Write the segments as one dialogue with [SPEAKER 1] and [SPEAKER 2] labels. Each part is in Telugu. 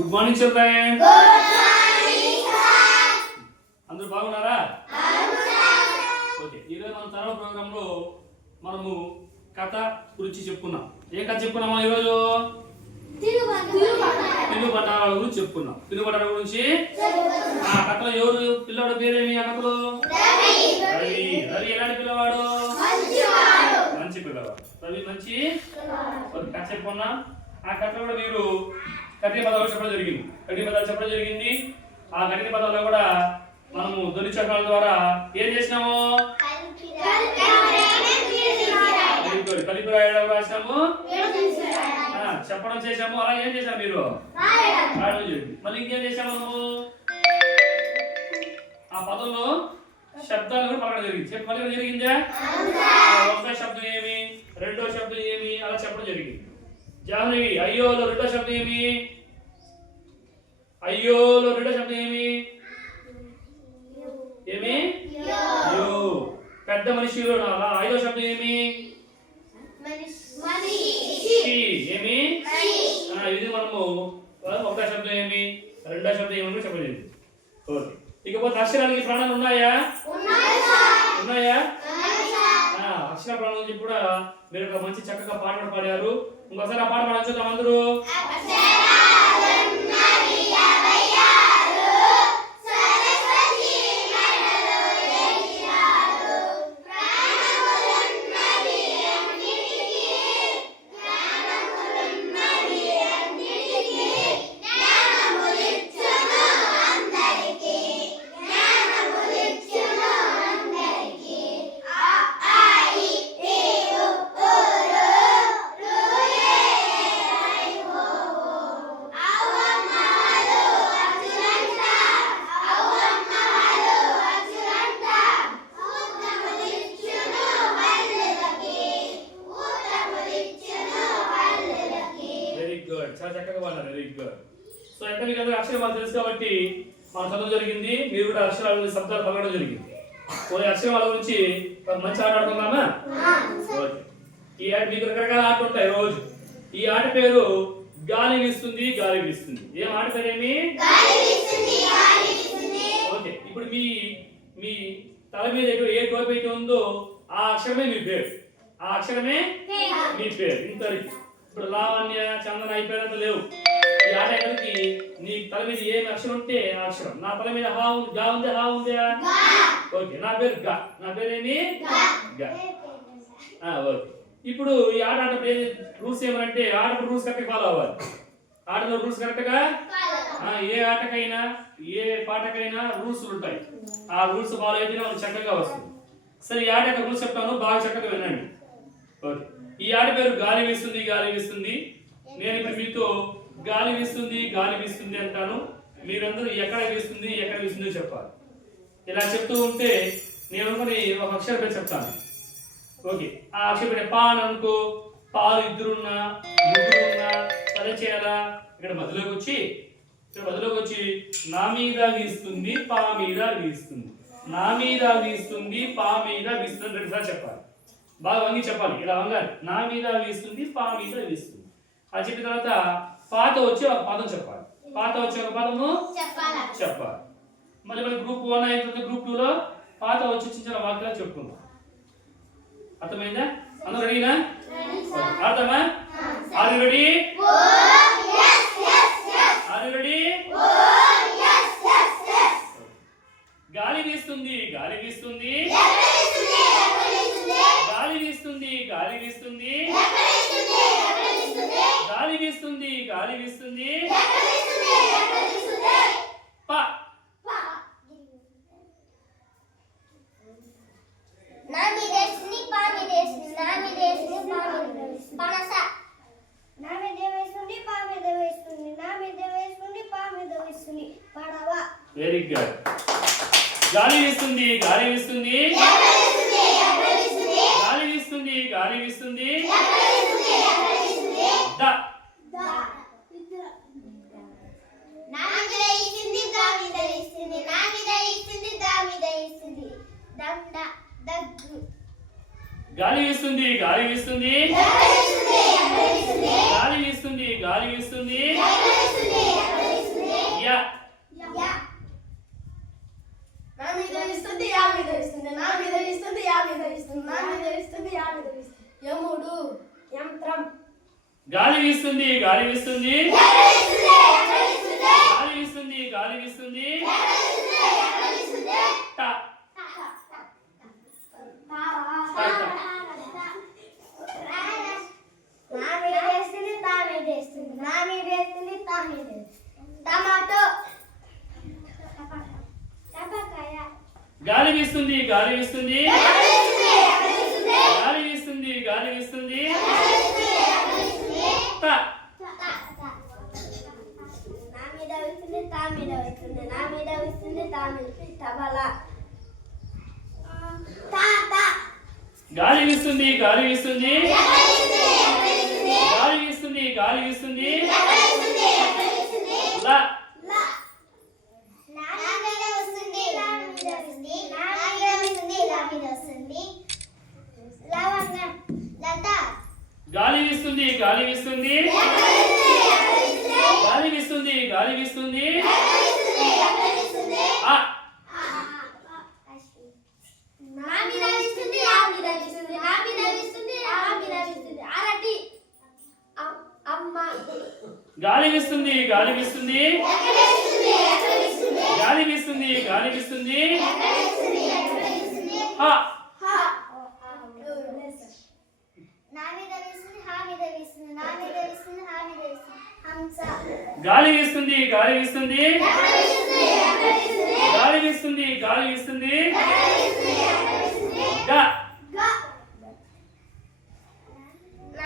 [SPEAKER 1] గుడ్ మార్నింగ్ చిల్డ్రన్ అందరూ బాగున్నారా? ఓకే ఈరోజు మన తర్వాత ప్రోగ్రాంలో మనము కథ గురించి చెప్పుకున్నాం. ఏ కథ చెప్పుకున్నామా ఈరోజు? పట్టాల గురించి చెప్పుకున్నాం. పట్టాల గురించి? ఆ కథలో ఎవరు? పిల్లవాడు పేరేమి ఆ కథలో? రవి. రవి. ఎలాంటి పిల్లవాడు? మంచి పిల్లవాడు. రవి మంచి కథ చెప్పుకున్నాం. ఆ కథ కూడా మీరు కఠిన పదాలు చెప్పడం జరిగింది. కఠిన పదాలు చెప్పడం జరిగింది. ఆ కఠిన పదాల్లో కూడా మనము దొరి చక్రాల ద్వారా ఏం చేసినాము? కలిపి రాయడం రాసినాము. చెప్పడం చేసాము అలా ఏం చేశాము మీరు? రాయడం జరిగింది. మళ్ళీ ఇంకేం చేసాము మనము ఆ పదంలో శబ్దాలు కూడా పలకడం జరిగింది. చెప్పి పలకడం జరిగిందా? ఒక ఒకటో శబ్దం ఏమి? రెండో శబ్దం ఏమి? అలా చెప్పడం జరిగింది. జాహ్నవి అయ్యోలో రెండో శబ్దం ఏమి? అయ్యోలో రెండో శబ్దం ఏమి? ఏమి? యో. పెద్ద మనిషిలో అలా ఐదో శబ్దం ఏమి? ఏమి? ఇది మనము ఒకటో శబ్దం ఏమి? రెండో శబ్దం ఏమని చెప్పలేదు. ఓకే. ఇకపోతే అక్షరాలకి ప్రాణాలు ఉన్నాయా? ఉన్నాయా? ఆ, అక్షర ప్రాణాలు చెప్పి కూడా మీరు ఒక మంచి చక్కగా పాట పాడారు. ఇంకోసారి ఆ పాట పాడచ్చు అందరూ. సో ఎక్కడ మీకు అందరూ తెలుసు కాబట్టి మన చదువు జరిగింది మీరు కూడా అక్షరాలు శబ్దాలు పలకడం జరిగింది. పోయి అక్షరాల గురించి మంచి ఆట ఆడుకుందామా ఈ ఆట మీకు రకరకాల ఆటలు ఉంటాయి రోజు. ఈ ఆట పేరు గాలి వీస్తుంది గాలి వీస్తుంది. ఏం ఆట పేరేమి ఓకే. ఇప్పుడు మీ మీ తల మీద ఏ టోపీ అయితే ఉందో ఆ అక్షరమే మీ పేరు. ఆ అక్షరమే మీ పేరు. ఇంతవరకు. ఇప్పుడు లావణ్య చందన అయిపోయినంత లేవు. ఈ ఆట ఎక్కడికి? నీ తల మీద ఏ అక్షరం ఉంటే ఆ అక్షరం నా తల మీద హా ఉంది గా ఉంది హా ఉందా ఓకే నా పేరు గా. నా పేరేమి? గా. ఓకే. ఇప్పుడు ఈ ఆట ఆట రూల్స్ ఏమంటే ఆట రూల్స్ కరెక్ట్ ఫాలో అవ్వాలి. ఆటలో రూల్స్ కరెక్ట్గా ఆ, ఏ ఆటకైనా ఏ పాటకైనా రూల్స్ ఉంటాయి. ఆ రూల్స్ ఫాలో అయితే మనకు చక్కగా వస్తుంది. సరే ఈ ఆట యొక్క రూల్స్ చెప్తాను బాగా చక్కగా వినండి. ఓకే. ఈ ఆట పేరు గాలి వీస్తుంది గాలి వీస్తుంది. నేను ఇప్పుడు మీతో గాలి వీస్తుంది గాలి వీస్తుంది అంటాను. మీరందరూ ఎక్కడ వీస్తుంది ఎక్కడ వీస్తుందో చెప్పాలి. ఇలా చెప్తూ ఉంటే నేను అనుకుని ఒక అక్షర పేరు చెప్తాను. ఓకే. ఆ అక్షర పేరు పా అని అనుకో. పాలు ఇద్దరున్నా ముగ్గురున్నా సరే చేయాలా? ఇక్కడ మధ్యలోకి వచ్చి ఇక్కడ మధ్యలోకి వచ్చి నా మీద వీస్తుంది పా మీద వీస్తుంది. నా మీద వీస్తుంది పా మీద వీస్తుంది రెండుసార్లు చెప్పాలి. బాగా వంగి చెప్పాలి. ఇలా వంగాలి నా మీద వీస్తుంది పా మీద వీస్తుంది. అది చెప్పిన తర్వాత పాత వచ్చి ఒక పదం చెప్పాలి. పాత వచ్చి ఒక పదము చెప్పాలి? మళ్ళీ మన గ్రూప్ వన్ తర్వాత గ్రూప్ టూ లో పాత వచ్చి చిన్న చిన్న వాక్యాలు చెప్పుకుందాం. అర్థమైందా? అందరూ రెడీనా అర్థమా? ఆర్ రెడీ ఆర్ రెడీ గాలి వీస్తుంది గాలి వీస్తుంది. గాలి వీస్తుంది గాలి వీస్తుంది. గాలి వీస్తుంది గాలి వీస్తుంది ప. వెరీ గుడ్ గాలి వీస్తుంది గాలి వీస్తుంది గాలి వీస్తుంది గాలి వీస్తుంది ద. గాలి వీస్తుంది గాలి వీస్తుంది. గాలి వీస్తుంది గాలి వీస్తుంది. యా. నా మీద వీస్తుంది యా మీద వీస్తుంది.
[SPEAKER 2] నా మీద వీస్తుంది యా మీద నా మీద వీస్తుంది యా మీద వీస్తుంది. యముడు
[SPEAKER 1] గాలి వీస్తుంది గాలి వీస్తుంది. గాలి వీస్తుంది గాలి వీస్తుంది.
[SPEAKER 2] గాలి వీస్తుంది గాలి వీస్తుంది. గాలి వీస్తుంది గాలి వీస్తుంది.
[SPEAKER 1] గాలి వీస్తుంది గాలి వీస్తుంది. గాలి వీస్తుంది గాలి వీస్తుంది ల
[SPEAKER 2] నా మీద వస్తుంది నా మీద వస్తుంది నా మీద వస్తుంది నా మీద వస్తుంది లవంగం లత
[SPEAKER 1] గాలి వీస్తుంది గాలి వీస్తుంది గాలి వీస్తుంది గాలి వీస్తుంది ఆ
[SPEAKER 2] నా మీద వస్తుంది నా మీద వస్తుంది నా మీద వస్తుంది నా మీద వస్తుంది అరటి అమ్- అమ్మ
[SPEAKER 1] గాలి వీస్తుంది గాలి వీస్తుంది గాలి వీస్తుంది గాలి వీస్తుంది
[SPEAKER 2] నా మీద వేస్తుంది హా మీద వేస్తుంది నా మీద వేస్తుంది హా మీద వేస్తుంది హంస
[SPEAKER 1] గాలి వీస్తుంది గాలి వీస్తుంది. గాలి వీస్తుంది గాలి వీస్తుంది.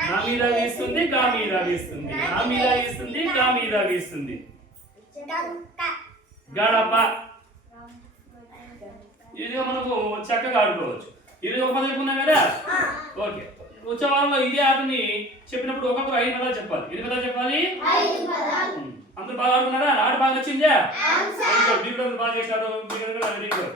[SPEAKER 1] నా మీద వీస్తుంది గా మీద వీస్తుంది. నా మీద వీస్తుంది గా మీద వీస్తుంది. గడప ఇది మనకు చక్కగా ఆడుకోవచ్చు. ఇది ఒక పదవి ఉన్నాం కదా ఓకే. వచ్చే వారంలో ఇదే ఆటని చెప్పినప్పుడు ఒక్కొక్కరు ఐదు పదాలు చెప్పాలి. ఎన్ని పదాలు చెప్పాలి. అందరూ బాగా ఆడుకున్నారా? ఆట బాగా వచ్చిందా. మీరు కూడా బాగా చేశారు. మీరు కూడా